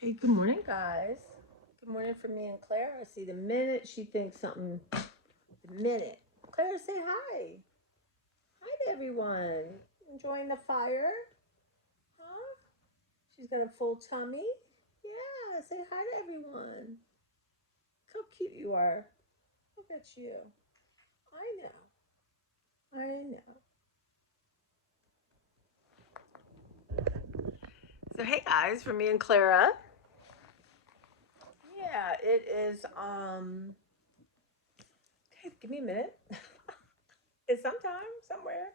Hey, good morning, guys. Good morning from me and Claire. I see the minute she thinks something, the minute. Claire, say hi. Hi to everyone. Enjoying the fire? Huh? She's got a full tummy? Yeah, say hi to everyone. Look how cute you are. Look at you. I know. I know. So, hey, guys, from me and Clara. Yeah, it is, okay, give me a minute. It's sometime, somewhere.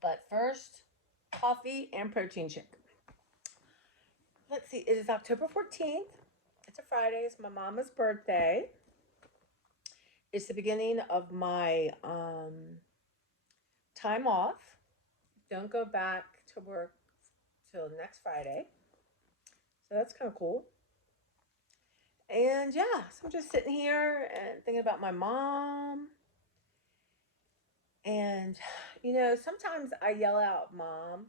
But first, coffee and protein shake. Let's see, it is October 14th. It's a Friday. It's my mama's birthday. It's the beginning of my time off. Don't go back to work till next Friday. So that's kind of cool. And yeah, so I'm just sitting here and thinking about my mom. And, sometimes I yell out, Mom.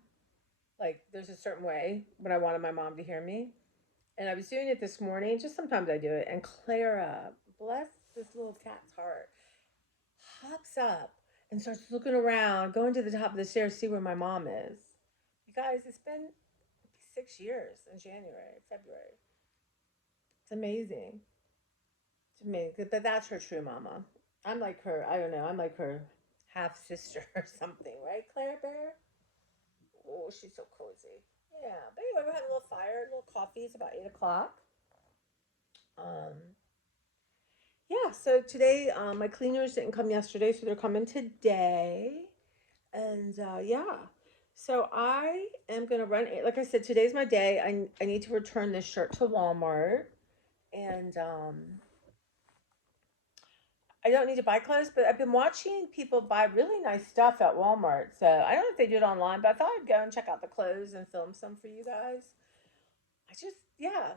Like, there's a certain way when I wanted my mom to hear me. And I was doing it this morning. Just sometimes I do it. And Clara, bless this little cat's heart, hops up and starts looking around, going to the top of the stairs to see where my mom is. You guys, it's been 6 years in January, February. It's amazing. It's amazing. But that's her true mama. I'm like her, I don't know, I'm like her half sister or something, right, Claire Bear? Oh, she's so cozy. Yeah. But anyway, we're having a little fire, a little coffee. It's about 8 o'clock. Um, yeah, so today my cleaners didn't come yesterday, so they're coming today. And yeah, so I am gonna run. Like I said, today's my day. I need to return this shirt to Walmart, and I don't need to buy clothes, but I've been watching people buy really nice stuff at Walmart. So I don't know if they do it online, but I thought I'd go and check out the clothes and film some for you guys. I just yeah,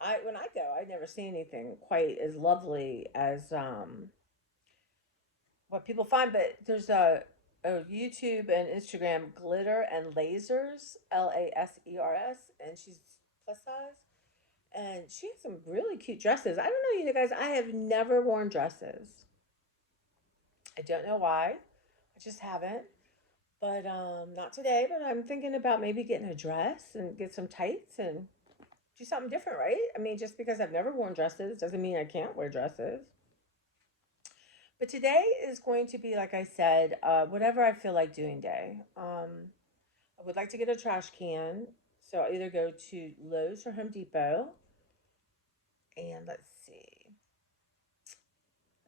I when I go, I never see anything quite as lovely as what people find. But there's a YouTube and Instagram glitter and lasers, Lasers, and she's plus size, and she has some really cute dresses. I don't know, you guys. I have never worn dresses. I don't know why. I just haven't. But not today. But I'm thinking about maybe getting a dress and get some tights and do something different, right? I mean, just because I've never worn dresses doesn't mean I can't wear dresses. But today is going to be, like I said, whatever I feel like doing day. I would like to get a trash can. So I'll either go to Lowe's or Home Depot. And let's see.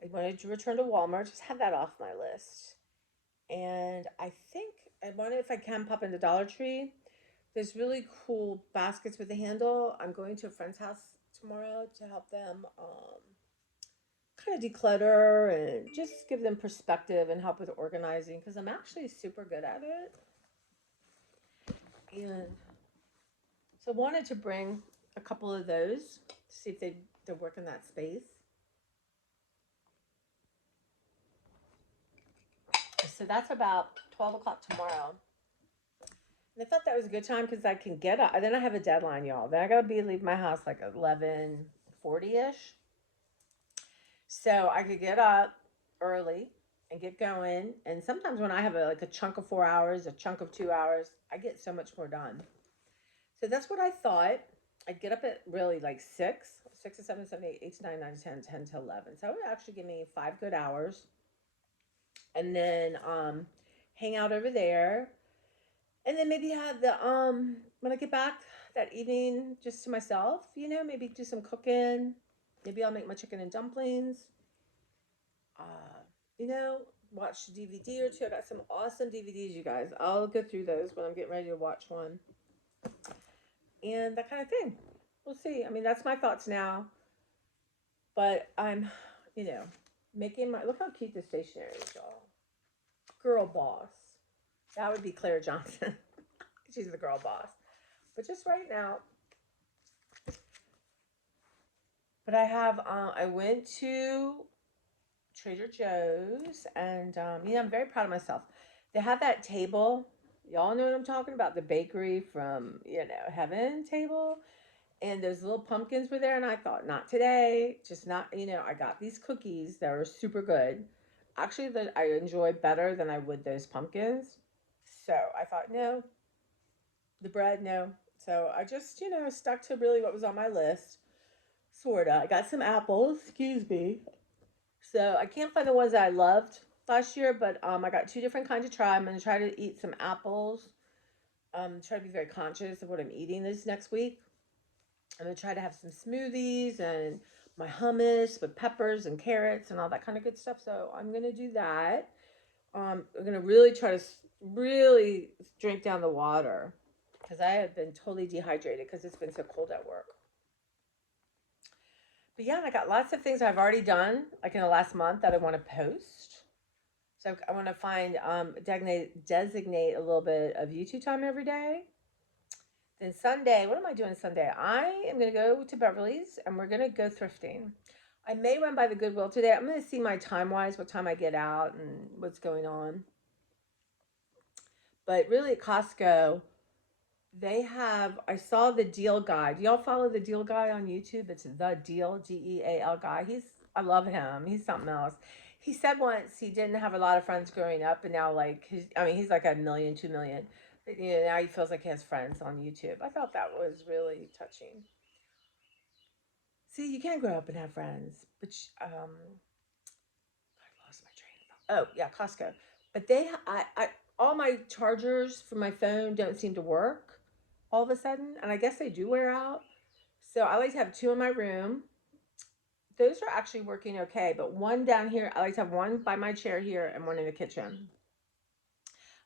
I wanted to return to Walmart, just have that off my list. And I think I wonder if I can pop into Dollar Tree. There's really cool baskets with a handle. I'm going to a friend's house tomorrow to help them kind of declutter and just give them perspective and help with organizing because I'm actually super good at it. And so I wanted to bring a couple of those to see if they work in that space. So that's about 12 o'clock tomorrow. And I thought that was a good time because I can get up. Then I have a deadline, y'all. Then I gotta leave my house like 11:40 ish. So I could get up early and get going. And sometimes when I have like a chunk of 4 hours, a chunk of 2 hours, I get so much more done. So that's what I thought. I'd get up at really like 6 to 7, 7, 8, 8 to 9, 9 to 10, 10 to 11. So it would actually give me 5 good hours. And then hang out over there. And then maybe have the when I get back that evening just to myself, maybe do some cooking. Maybe I'll make my chicken and dumplings. Uh, you know, watch a DVD or two. I got some awesome DVDs, you guys. I'll go through those when I'm getting ready to watch one. And that kind of thing. We'll see. I mean, that's my thoughts now. But I'm, you know, making my look how cute this stationery is, y'all. Girl boss. That would be Claire Johnson. She's the girl boss. But just right now, but I went to Trader Joe's and, I'm very proud of myself. They have that table. Y'all know what I'm talking about. The bakery from, Heaven Table. And those little pumpkins were there. And I thought, not today. Just not, I got these cookies that are super good. Actually, that I enjoy better than I would those pumpkins. So I thought, no, the bread, no. So I just, stuck to really what was on my list. Sorta. I got some apples, excuse me. So I can't find the ones that I loved last year, but I got two different kinds to try. I'm gonna try to eat some apples. Try to be very conscious of what I'm eating this next week. I'm gonna try to have some smoothies and my hummus with peppers and carrots and all that kind of good stuff. So I'm gonna do that. I'm gonna really try to really drink down the water because I have been totally dehydrated because it's been so cold at work. But yeah, and I got lots of things I've already done, like in the last month, that I want to post. So I want to find designate a little bit of YouTube time every day. Then Sunday, what am I doing Sunday? I am going to go to Beverly's and we're going to go thrifting. I may run by the Goodwill today. I'm going to see my time wise, what time I get out and what's going on. But really at Costco, I saw the deal guy. Do y'all follow the deal guy on YouTube? It's the deal, Geal guy. I love him. He's something else. He said once he didn't have a lot of friends growing up, and now he's like 1 million, 2 million. But, now he feels like he has friends on YouTube. I thought that was really touching. See, you can grow up and have friends, but I lost my train of thought. Oh yeah, Costco. But all my chargers for my phone don't seem to work all of a sudden, and I guess they do wear out. So I like to have two in my room. Those are actually working okay, but one down here, I like to have one by my chair here and one in the kitchen.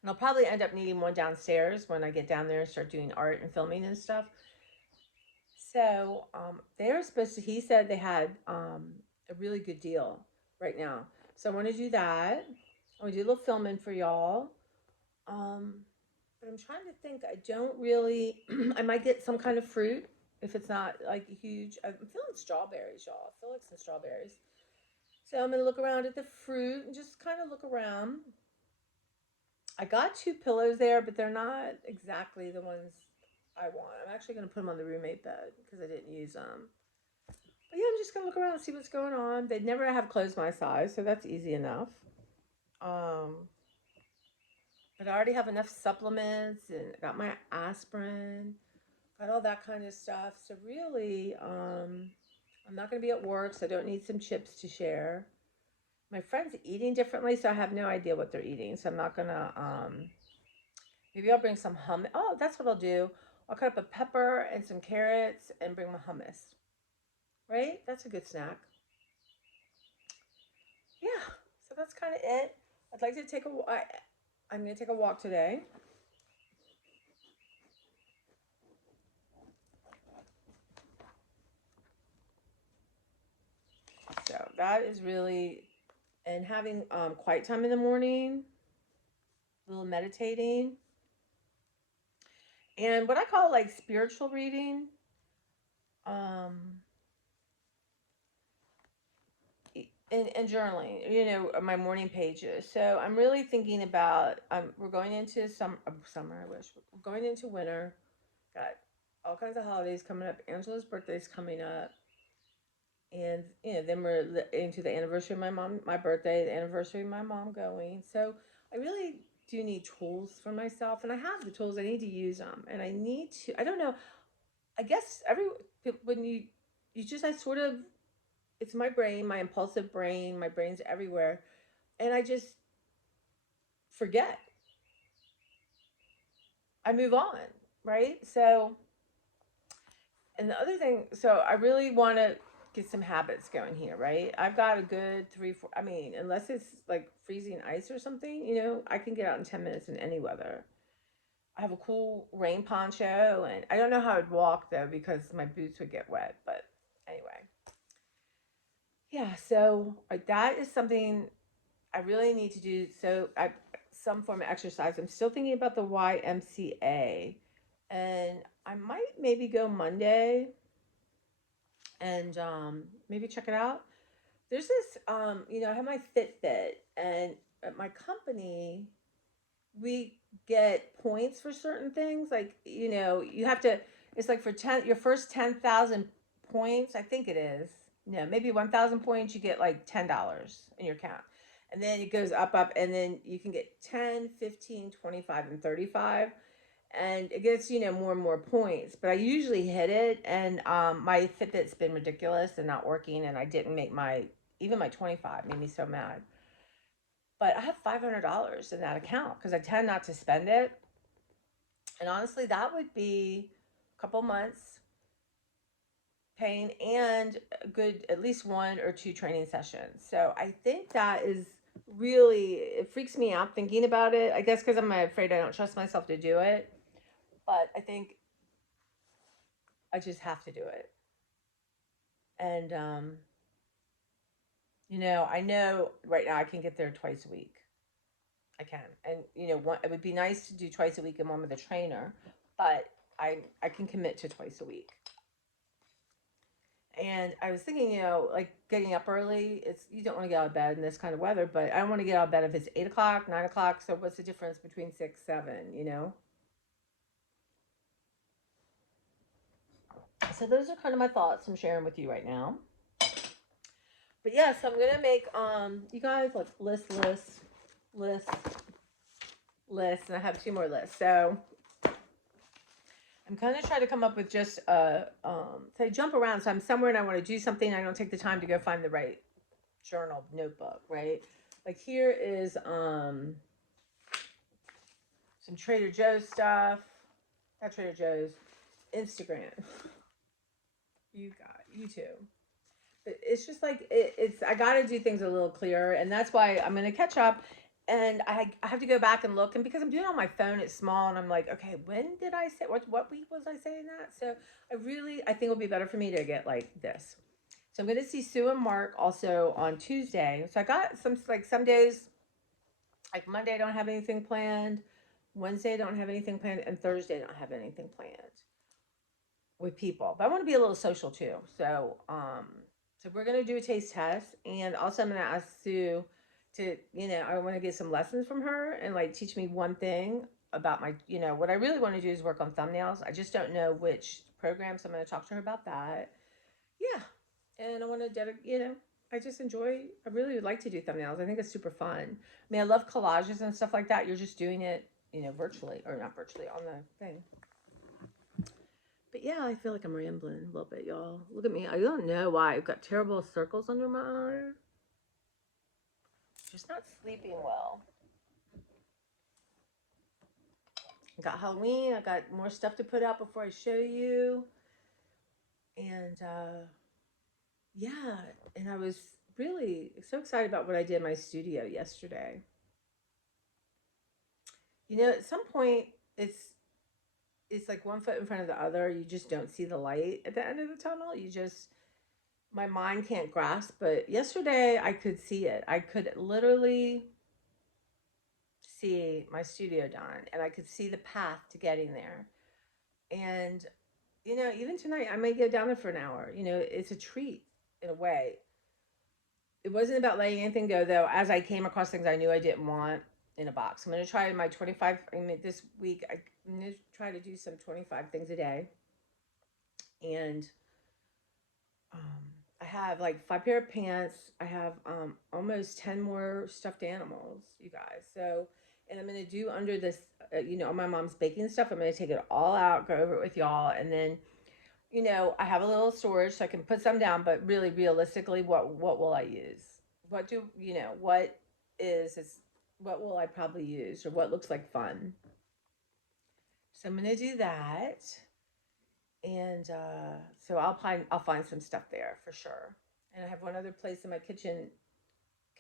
And I'll probably end up needing one downstairs when I get down there and start doing art and filming and stuff. So they're supposed to, he said they had a really good deal right now. So I want to do that. I want to do a little filming for y'all. Um, but I'm trying to think. I don't really, I might get some kind of fruit if it's not like a huge. I'm feeling strawberries, y'all. I feel like some strawberries. So I'm going to look around at the fruit and just kind of look around. I got two pillows there, but they're not exactly the ones I want. I'm actually going to put them on the roommate bed because I didn't use them. But yeah, I'm just going to look around and see what's going on. They never have clothes my size, so that's easy enough. But I already have enough supplements and got my aspirin, got all that kind of stuff. So really, I'm not going to be at work, so I don't need some chips to share. My friend's eating differently, so I have no idea what they're eating. So I'm not going to, maybe I'll bring some hummus. Oh, that's what I'll do. I'll cut up a pepper and some carrots and bring my hummus. Right? That's a good snack. Yeah. So that's kind of it. I'd like to take I'm going to take a walk today. So that is really, and having quiet time in the morning, a little meditating, and what I call like spiritual reading, um, and journaling. My morning pages. So I'm really thinking about. We're going into summer. I wish we're going into winter. Got all kinds of holidays coming up. Angela's birthday's coming up. And then we're into the anniversary of my birthday, the anniversary of my mom going. So I really do need tools for myself, and I have the tools. I need to use them, and I need to. I don't know. I guess when you just I sort of it's my brain, my impulsive brain. My brain's everywhere, and I just forget. I move on, right? So and the other thing, so I really want to get some habits going here, right? I've got a good 3, 4. I mean, unless it's like freezing ice or something, I can get out in 10 minutes in any weather. I have a cool rain poncho, and I don't know how I'd walk though because my boots would get wet. But anyway, yeah. So that is something I really need to do. So some form of exercise. I'm still thinking about the YMCA, and I might maybe go Monday and maybe check it out. There's this, I have my Fitbit, and at my company, we get points for certain things. Like, you have to, it's like for your first 10,000 points, I think it is. No, maybe 1,000 points, you get like $10 in your account. And then it goes up, and then you can get 10, 15, 25, and 35. And it gets, more and more points. But I usually hit it, and my Fitbit's been ridiculous and not working, and I didn't make even my 25 made me so mad. But I have $500 in that account because I tend not to spend it. And honestly, that would be a couple months paying and a good at least 1 or 2 training sessions. So I think that is really, it freaks me out thinking about it. I guess because I'm afraid I don't trust myself to do it. But I think I just have to do it. And, I know right now I can get there twice a week. I can. And, it would be nice to do twice a week and one with a trainer, but I can commit to twice a week. And I was thinking, like getting up early, you don't want to get out of bed in this kind of weather, but I don't want to get out of bed if it's 8 o'clock, 9 o'clock. So what's the difference between 6, 7, So those are kind of my thoughts I'm sharing with you right now. But yeah, so I'm gonna make you guys like list, and I have 2 more lists. So I'm kind of trying to come up with just so I jump around. So I'm somewhere and I want to do something. I don't take the time to go find the right journal notebook, right? Like here is some Trader Joe's stuff. Not Trader Joe's, Instagram. You got YouTube. But it's just like it's I got to do things a little clearer, and that's why I'm going to catch up. And I have to go back and look, and because I'm doing it on my phone, it's small, and I'm like, okay, when did I say what week was I saying that? So I think it'll be better for me to get like this. So I'm going to see Sue and Mark also on Tuesday. So I got some days, like Monday I don't have anything planned, Wednesday I don't have anything planned, and Thursday I don't have anything planned with people. But I want to be a little social too. So we're gonna do a taste test, and also I'm gonna ask Sue to, I want to get some lessons from her and like teach me one thing about my, what I really want to do is work on thumbnails. I just don't know which program, so I'm gonna talk to her about that. Yeah, and I want to I really would like to do thumbnails. I think it's super fun. I mean, I love collages and stuff like that. You're just doing it, virtually, or not virtually, on the thing. But yeah, I feel like I'm rambling a little bit, y'all. Look at me. I don't know why. I've got terrible circles under my eye. Just not sleeping well. I got Halloween. I got more stuff to put out before I show you. And yeah, and I was really so excited about what I did in my studio yesterday. At some point, it's like one foot in front of the other. You just don't see the light at the end of the tunnel. My mind can't grasp. But yesterday I could see it. I could literally see my studio done, and I could see the path to getting there. And even tonight I may go down there for an hour. It's a treat in a way. It wasn't about letting anything go, though. As I came across things I knew I didn't want in a box, I'm going to try my 25. This week I'm going to try to do some 25 things a day. And I have like 5 pair of pants. I have almost 10 more stuffed animals, you guys. So, and I'm going to do under this, my mom's baking stuff. I'm going to take it all out, go over it with y'all. And then, I have a little storage so I can put some down, but really realistically, what will I use? What will I probably use, or what looks like fun? So I'm going to do that. And so I'll find some stuff there for sure. And I have one other place in my kitchen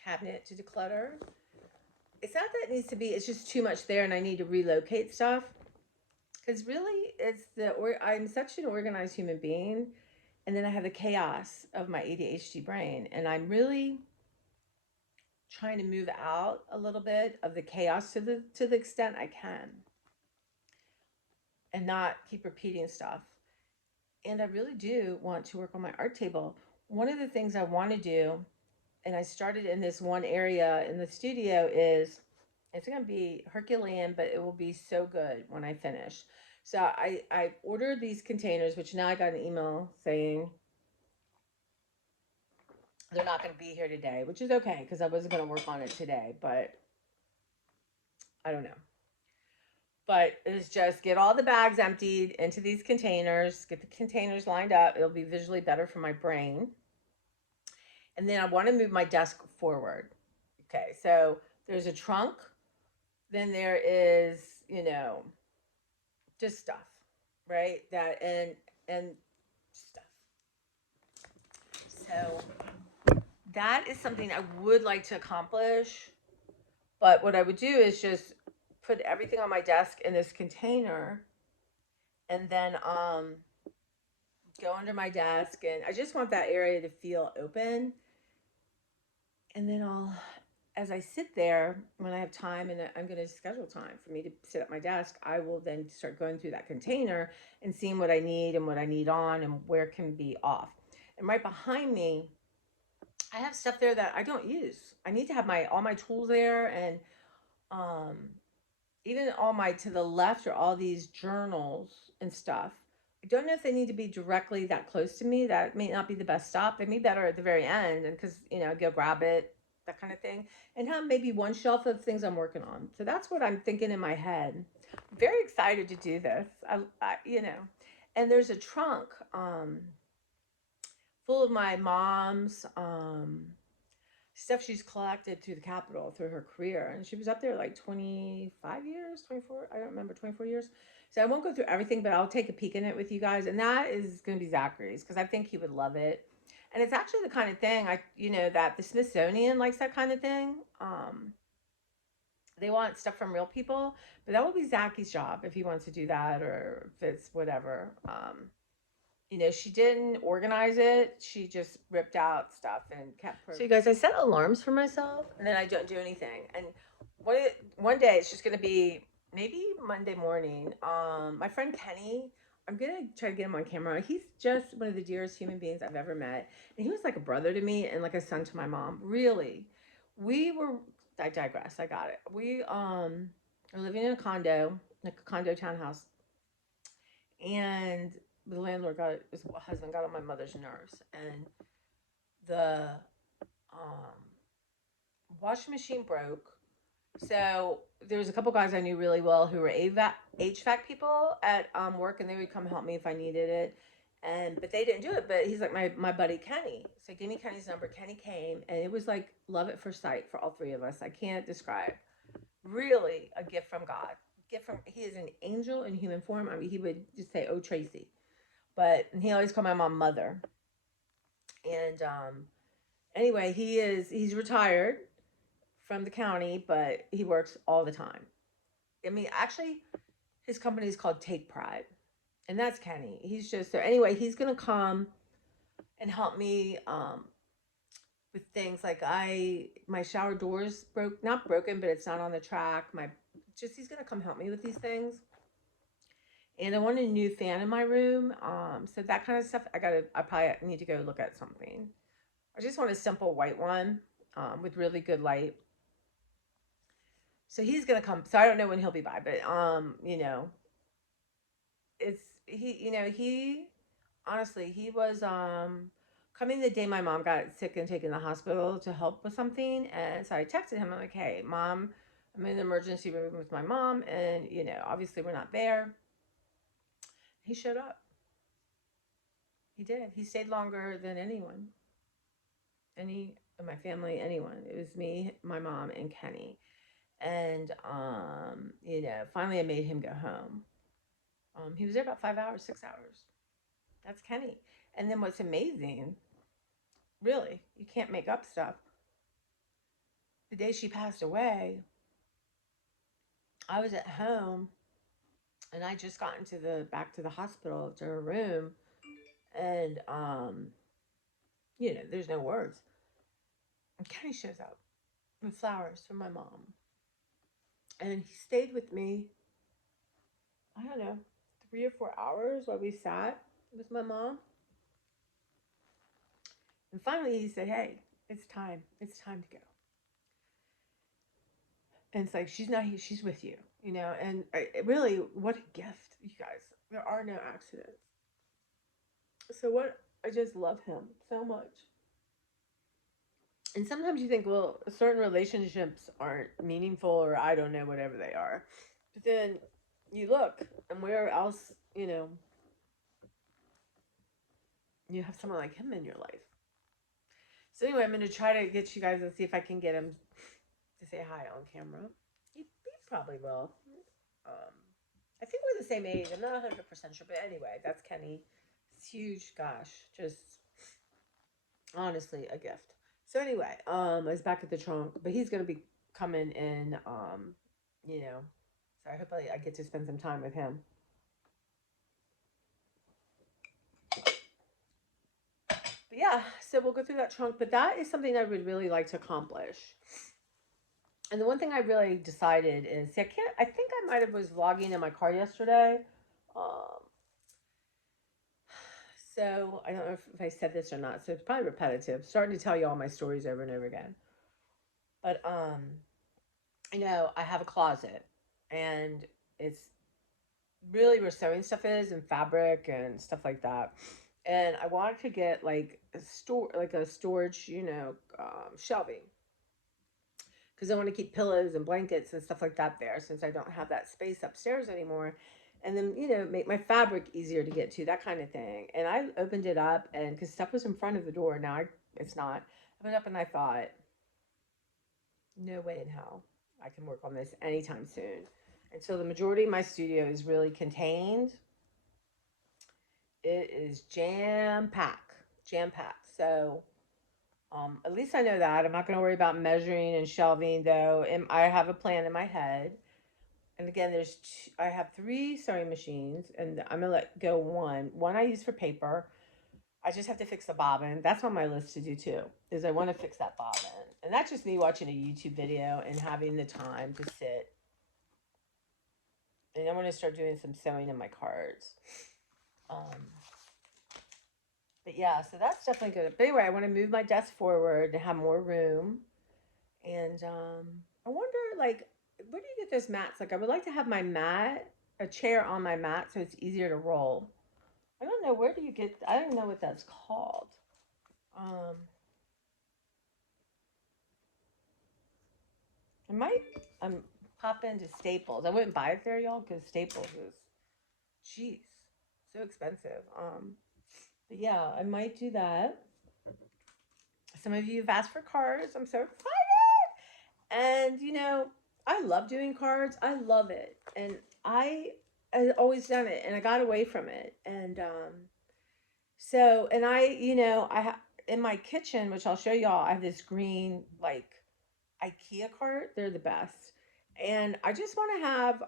cabinet to declutter. It's not that it needs to be. It's just too much there, and I need to relocate stuff. Because really, I'm such an organized human being, and then I have the chaos of my ADHD brain, and I'm really trying to move out a little bit of the chaos to the extent I can, and not keep repeating stuff. And I really do want to work on my art table. One of the things I want to do, and I started in this one area in the studio, is It's going to be Herculean, but it will be so good when I finish. So I ordered these containers, which now I got an email saying they're not going to be here today, which is okay because I wasn't going to work on it today, but I don't know. But it's just get all the bags emptied into these containers, get the containers lined up. It'll be visually better for my brain. And then I want to move my desk forward. Okay, so there's a trunk, then there is, just stuff, right? That and stuff. So that is something I would like to accomplish. But what I would do is just put everything on my desk in this container and then go under my desk, and I just want that area to feel open. And then as I sit there, when I have time and I'm going to schedule time for me to sit at my desk, I will then start going through that container and seeing what I need and what I need on and where can be off. And right behind me, I have stuff there that I don't use. I need to have all my tools there, and um, even all my to the left are all these journals and stuff. I don't know if they need to be directly that close to me. That may not be the best stop. They may be better at the very end, and because go grab it, that kind of thing, and have maybe one shelf of things I'm working on. So that's what I'm thinking in my head. I'm very excited to do this. And there's a trunk full of my mom's stuff she's collected through the Capitol through her career. And she was up there like 25 years, 24, I don't remember, 24 years. So I won't go through everything, but I'll take a peek in it with you guys. And that is going to be Zachary's because I think he would love it. And it's actually the kind of thing that the Smithsonian likes, that kind of thing. They want stuff from real people, but that will be Zachy's job if he wants to do that, or if it's whatever. She didn't organize it. She just ripped out stuff and kept. So you guys, I set alarms for myself, and then I don't do anything. And one day it's just gonna be maybe Monday morning. My friend Kenny, I'm gonna try to get him on camera. He's just one of the dearest human beings I've ever met, and he was like a brother to me and like a son to my mom. Really, we were. I digress. I got it. We are living in a condo, like a condo townhouse, and the landlord his husband got on my mother's nerves, and the washing machine broke. So there was a couple guys I knew really well who were HVAC people at work, and they would come help me if I needed it. But they didn't do it. But he's like my buddy Kenny. So give me Kenny's number. Kenny came, and it was like love at first sight for all three of us. I can't describe. Really a gift from God. He is an angel in human form. I mean, he would just say, "Oh, Tracy." But he always called my mom mother. And anyway, he's retired from the county, but he works all the time. I mean, actually, his company is called Take Pride, and that's Kenny. He's just so anyway. He's gonna come and help me with things like my shower door's not broken, but it's not on the track. He's gonna come help me with these things. And I want a new fan in my room. So that kind of stuff, I probably need to go look at something. I just want a simple white one with really good light. So he's gonna come. So I don't know when he'll be by, but he honestly he was coming the day my mom got sick and taken to the hospital to help with something, and so I texted him. I'm like, "Hey, Mom, I'm in the emergency room with my mom, and obviously we're not there." He showed up. He did. He stayed longer than anyone. Any of my family, anyone. It was me, my mom, and Kenny. And finally I made him go home. He was there about 5 hours, 6 hours. That's Kenny. And then what's amazing, really, you can't make up stuff. The day she passed away, I was at home, and I just got back to the hospital to her room, and there's no words. And Kenny shows up with flowers from my mom, and he stayed with me. I don't know, 3 or 4 hours while we sat with my mom. And finally he said, "Hey, it's time. It's time to go." And it's like, she's not here, she's with you, you know? And really, what a gift, you guys. There are no accidents. So what, I just love him so much. And sometimes you think, well, certain relationships aren't meaningful or I don't know, whatever they are. But then you look and where else, you know, you have someone like him in your life. So anyway, I'm going to try to get you guys and see if I can get him to say hi on camera. He probably will. Um, I think we're the same age. I'm not 100% sure. But anyway, that's Kenny. It's huge. Gosh. Just honestly a gift. So anyway, I was back at the trunk. But he's going to be coming in, you know. So I hope I get to spend some time with him. But yeah, so we'll go through that trunk. But that is something I would really like to accomplish. And the one thing I really decided is, see, I think I might have was vlogging in my car yesterday. Um, so I don't know if I said this or not. So it's probably repetitive. Starting to tell you all my stories over and over again. But you know, I have a closet, and it's really where sewing stuff is and fabric and stuff like that. And I wanted to get like a storage, you know, shelving, because I want to keep pillows and blankets and stuff like that there since I don't have that space upstairs anymore. And then, you know, make my fabric easier to get to, that kind of thing. And I opened it up, and because stuff was in front of the door, it's not. I opened up and I thought, no way in hell I can work on this anytime soon. And so the majority of my studio is really contained. It is jam packed. So at least I know that. I'm not going to worry about measuring and shelving, though. And I have a plan in my head. And again, I have 3 sewing machines, and I'm gonna let go one. One I use for paper. I just have to fix the bobbin. That's on my list to do too. Is I want to fix that bobbin, and that's just me watching a YouTube video and having the time to sit. And I'm gonna start doing some sewing in my cards. Um, but yeah, so that's definitely good. But anyway, I want to move my desk forward to have more room. And I wonder, like, where do you get those mats? Like, I would like to have my mat, a chair on my mat, so it's easier to roll. I don't know, where do you get, I don't know what that's called. Um, I might pop into Staples. I wouldn't buy it there, y'all, because Staples is, jeez, so expensive. But yeah, I might do that. Some of you have asked for cards. I'm so excited. And you know, I love doing cards. I love it. And I always done it, and I got away from it. And so, and you know, in my kitchen, which I'll show y'all, I have this green like IKEA cart. They're the best. And I just want to have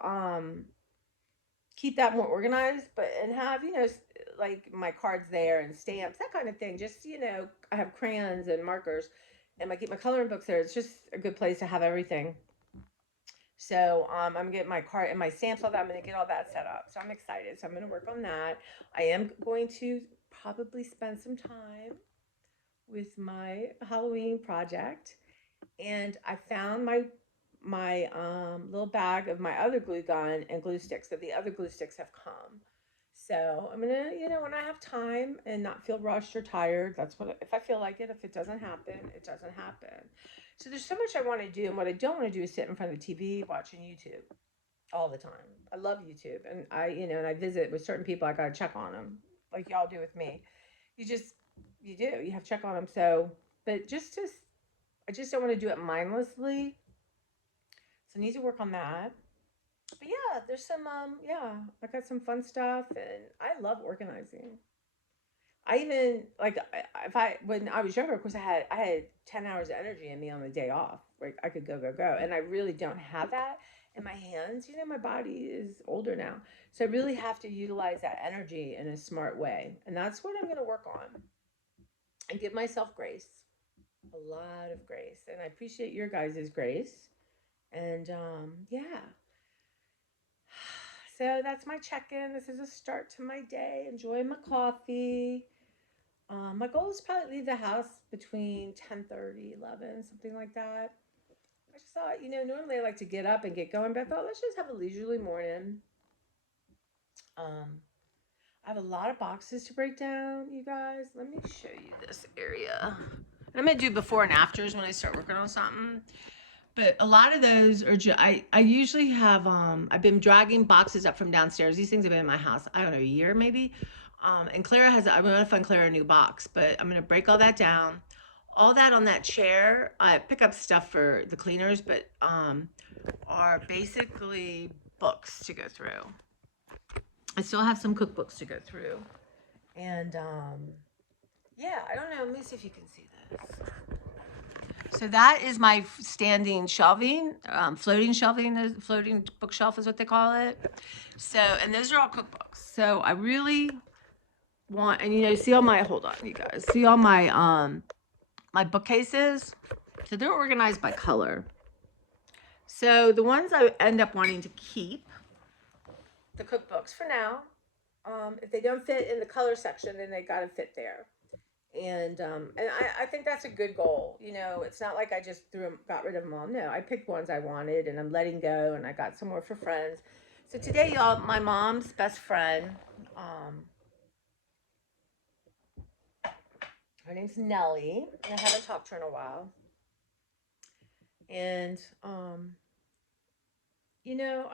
keep that more organized, but and have, you know, like my cards there and stamps, that kind of thing. Just, you know, I have crayons and markers, and I keep my coloring books there. It's just a good place to have everything. So I'm getting my card and my stamps, all that. I'm gonna get all that set up. So I'm excited. So I'm gonna work on that. I am going to probably spend some time with my Halloween project, and I found my little bag of my other glue gun and glue sticks. So the other glue sticks have come. So I'm gonna, you know, when I have time and not feel rushed or tired, that's what, if I feel like it. If it doesn't happen, it doesn't happen. So there's so much I want to do, and what I don't want to do is sit in front of the TV watching YouTube all the time. I love YouTube, and you know, and I visit with certain people. I gotta check on them, like y'all do with me. You just, you do. You have to check on them. So, but I just don't want to do it mindlessly. So I need to work on that. But yeah, there's some yeah, I got some fun stuff, and I love organizing. I even like, if I when I was younger, of course I had 10 hours of energy in me on the day off. Like I could go, and I really don't have that in my hands. You know, my body is older now, so I really have to utilize that energy in a smart way, and that's what I'm going to work on and give myself grace, a lot of grace, and I appreciate your guys' grace. And yeah, so that's my check-in. This is a start to my day. Enjoy my coffee. My goal is probably leave the house between 10:30, 11, something like that. I just thought, normally I like to get up and get going, but I thought let's just have a leisurely morning. Um, I have a lot of boxes to break down, you guys. Let me show you this area. I'm gonna do before and afters when I start working on something. But a lot of those are I usually have I've been dragging boxes up from downstairs. These things have been in my house, I don't know, a year maybe. And Clara I'm gonna find Clara a new box, but I'm gonna break all that down. All that on that chair, I pick up stuff for the cleaners, but are basically books to go through. I still have some cookbooks to go through. And yeah, I don't know. Let me see if you can see this. So that is my standing shelving, floating shelving, the floating bookshelf is what they call it. So, and those are all cookbooks. So I really want, and see all my, hold on, you guys, see all my bookcases. So they're organized by color. So the ones I end up wanting to keep, the cookbooks for now. If they don't fit in the color section, then they got to fit there. And I think that's a good goal. It's not like I just got rid of them all. No, I picked ones I wanted, and I'm letting go, and I got some more for friends. So today, y'all, my mom's best friend, her name's Nellie, and I haven't talked to her in a while. And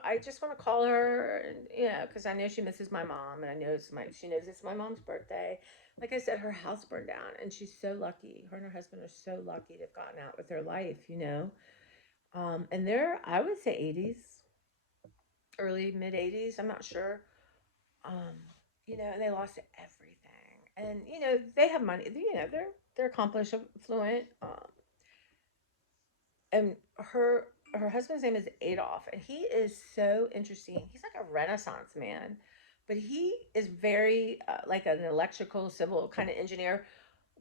I just want to call her, and because I know she misses my mom, and I know she knows it's my mom's birthday. Like I said, her house burned down, and she's so lucky. Her and her husband are so lucky to have gotten out with their life, And they're, I would say, 80s, early mid 80s. I'm not sure. And they lost everything, and they have money. They're accomplished, fluent. And her husband's name is Adolf, and he is so interesting. He's like a Renaissance man, but he is very like an electrical, civil kind of engineer.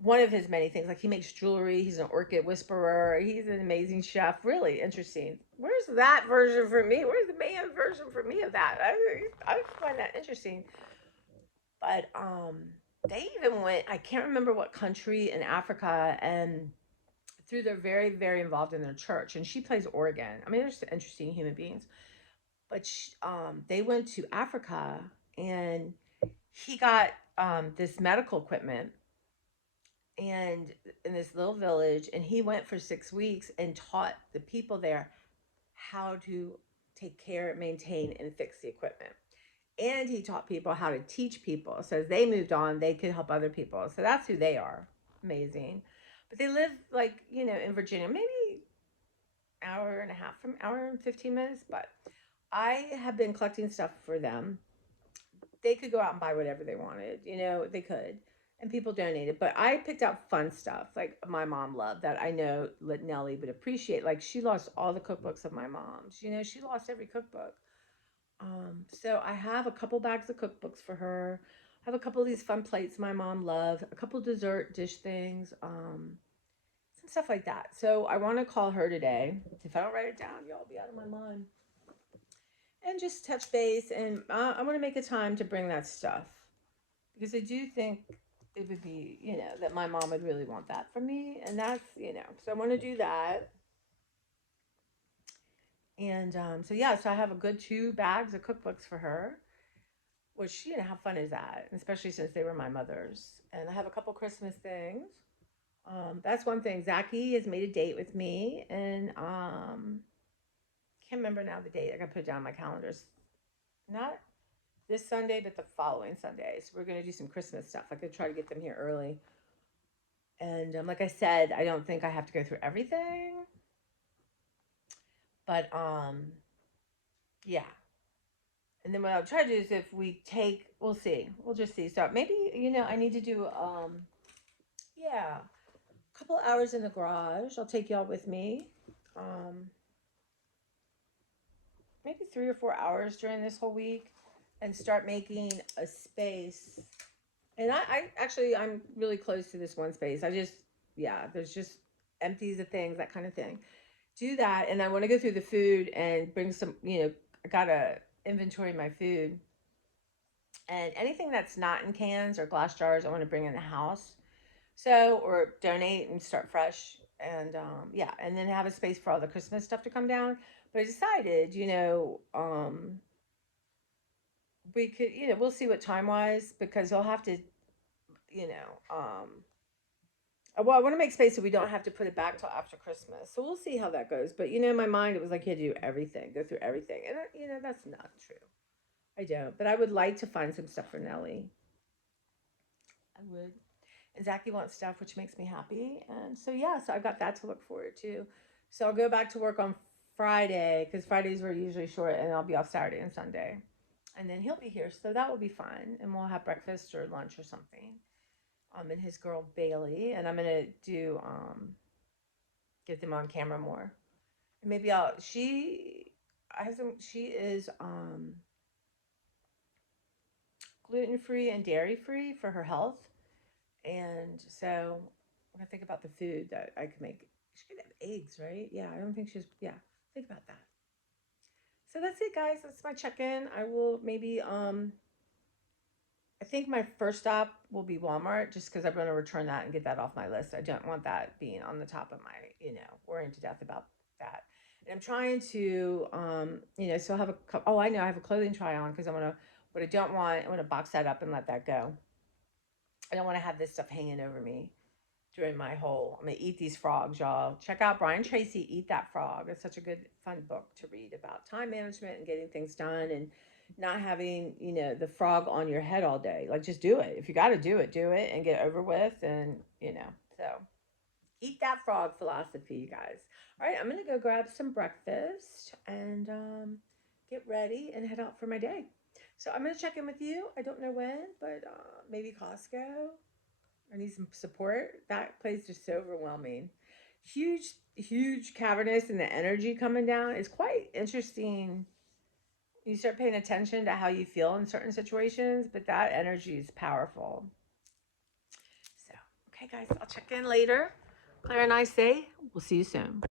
One of his many things, like he makes jewelry. He's an orchid whisperer. He's an amazing chef. Really interesting. Where's that version for me? Where's the man version for me of that? I find that interesting. But they even went. I can't remember what country in Africa, and they're very, very involved in their church, and she plays organ. I mean, they're just interesting human beings. But they went to Africa, and he got this medical equipment, and in this little village, and he went for 6 weeks and taught the people there how to take care, maintain, and fix the equipment. And he taught people how to teach people, so as they moved on, they could help other people. So that's who they are. Amazing. But they live in Virginia, maybe hour and 15 minutes. But I have been collecting stuff for them. They could go out and buy whatever they wanted, they could, and people donated. But I picked out fun stuff like my mom loved that I know Nellie would appreciate. Like she lost all the cookbooks of my mom's. She lost every cookbook. So I have a couple bags of cookbooks for her. I have a couple of these fun plates my mom loved, a couple dessert dish things, some stuff like that. So I want to call her today. If I don't write it down, y'all be out of my mind. And just touch base, and I want to make a time to bring that stuff because I do think it would be, that my mom would really want that from me, and that's, so I want to do that. And so I have a good 2 bags of cookbooks for her, which, how fun is that? Especially since they were my mother's. And I have a couple Christmas things. That's one thing. Zachy has made a date with me, and can't remember now the date. I gotta put it down on my calendars. Not this Sunday, but the following Sunday. So we're gonna do some Christmas stuff. I could try to get them here early. And like I said, I don't think I have to go through everything. But yeah. And then what I'll try to do is we'll see. We'll just see. So maybe, I need to do a couple hours in the garage. I'll take y'all with me. Maybe 3 or 4 hours during this whole week and start making a space. And I'm really close to this one space. There's just empties of things, that kind of thing. Do that. And I want to go through the food and bring some, I got to inventory my food. And anything that's not in cans or glass jars, I want to bring in the house. So, or donate and start fresh. and yeah, and then have a space for all the Christmas stuff to come down. But I decided, we could, we'll see what time wise, because you'll have to, you know, well, I want to make space so we don't have to put it back till after Christmas. So we'll see how that goes. But in my mind, it was like you had to do everything, go through everything, and that's not true. I don't, but I would like to find some stuff for Nellie. I would. And Zachy wants stuff, which makes me happy. And so, yeah, so I've got that to look forward to. So I'll go back to work on Friday, because Fridays were usually short, and I'll be off Saturday and Sunday. And then he'll be here, so that will be fun. And we'll have breakfast or lunch or something. And his girl Bailey, and I'm gonna do get them on camera more. And maybe she is gluten free and dairy free for her health. And so I'm gonna think about the food that I could make. She could have eggs, right? Yeah, I don't think she's. Yeah, think about that. So that's it, guys. That's my check-in. I will maybe. I think my first stop will be Walmart, just because I'm going to return that and get that off my list. I don't want that being on the top of my, worrying to death about that. And I'm trying to, so I have I know I have a clothing try on, because what I don't want, I want to box that up and let that go. I don't want to have this stuff hanging over me during my I'm going to eat these frogs, y'all. Check out Brian Tracy, Eat That Frog. It's such a good, fun book to read about time management and getting things done, and not having, the frog on your head all day. Like, just do it. If you got to do it and get over with. And, so eat that frog philosophy, you guys. All right, I'm going to go grab some breakfast and get ready and head out for my day. So I'm going to check in with you. I don't know when, but maybe Costco. I need some support. That place is so overwhelming. Huge cavernous, and the energy coming down is quite interesting. You start paying attention to how you feel in certain situations, but that energy is powerful. So, okay, guys, I'll check in later. Claire and I say we'll see you soon.